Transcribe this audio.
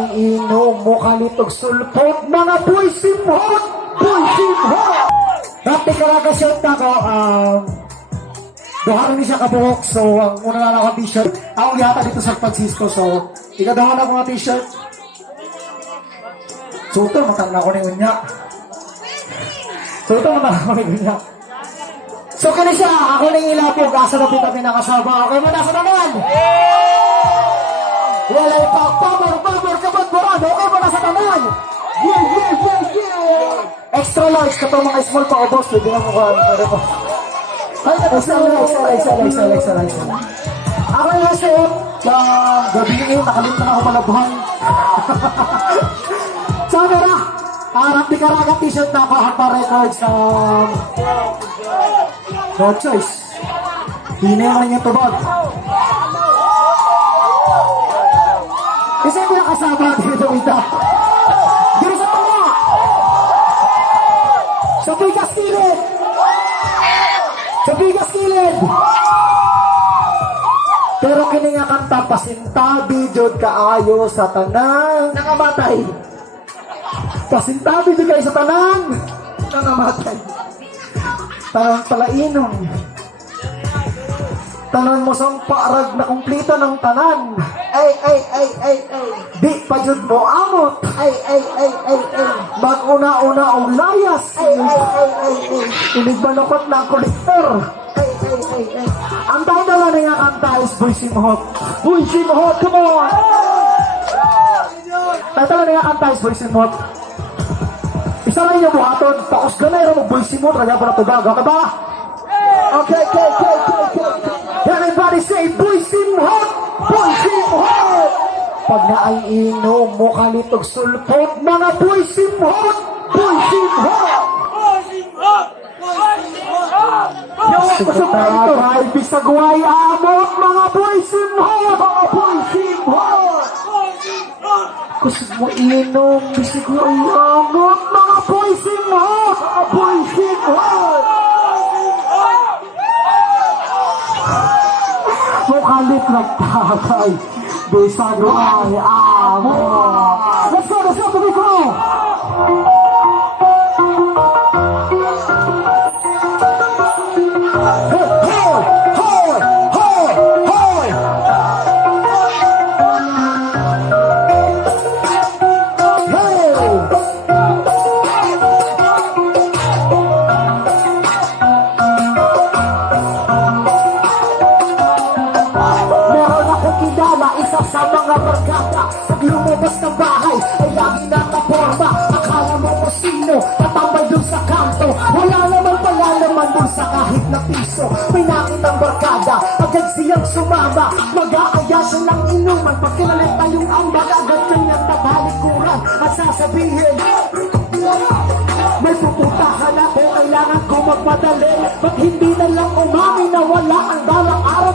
ay inom mo kalitog sulpot, mga buisimhot! Buisimhot! Dati karaga shot na ko, duha rin siya kabuhok, so ang una na lang ako t-shirt. Ako yata dito sa Francisco, so ikadawa na ako nga t-shirt. Suto, matang na ako ni Unya. Suto, matang ako ni Unya. So kani siya, ako nang ilapog, asa na kita pinakasaba. Okay mo na sa tanan? Walay pa, pamor, kabot borado, okay mo na sa tanan? Yeah! Extra large, katong mga small pa o boss, pwede na mo ka. Ay, extra large. Ako yung suot, gabi ngayon, nakalimutan ako malabhan. Sabi na, harap di karaga t-shirt na ako, Harpa Records, no choice. Hinayaman niya tubag. Kasi hindi nakasama dito ito. Dito sa tama. Sa bigas kilid. Sa bigas kilid. Pero kini nga kanta pasintabi jud kaayo sa tanan nangamatay. Pasintabi jud kaayo sa tanan nangamatay. Tanan palainom. Tanan mo sang parag na kumplito ng tanan. Ay. Di pa jud mo amot. Ay. Mag-una-una og layas. Ay. Inigbanokot na ang kolektor. Ay. Ang title na nga kanta is Buisimhot. Buisimhot, come on! Title na nga kanta is Buisimhot. Isa lang yung buhaton. Takos ganay rin mo Buisimhot. Kaya pa na tubag. Okay ba? Okay. Everybody say Buisimhot! Buisimhot! Pag naainom mo kalitog sulpot, mga Buisimhot! Buisimhot! Ay, bisagway amot, mga Buisimhot! Mga Buisimhot! Kasi mo inom, bisagway amot, mga Buisimhot! Mga Buisimhot! Mukalit ng tatay, bisagway amot! Let's go, tuloy ko! Sa mga barkada, pag lumabas ng bahay ay lagi nakaporma. Akala mo kung sino, tatambay dun sa kanto. Wala naman pala naman dun sa kahit na piso. May nakitang barkada, agad siyang sumama. Mag-aaya siya ng inuman, pag kinalit tayong ambag, agad kanyang tabalikuran at sasabihin, may puputahan ako, kailangan ko magmadali. Ba't hindi na lang umami na wala ang balang araw?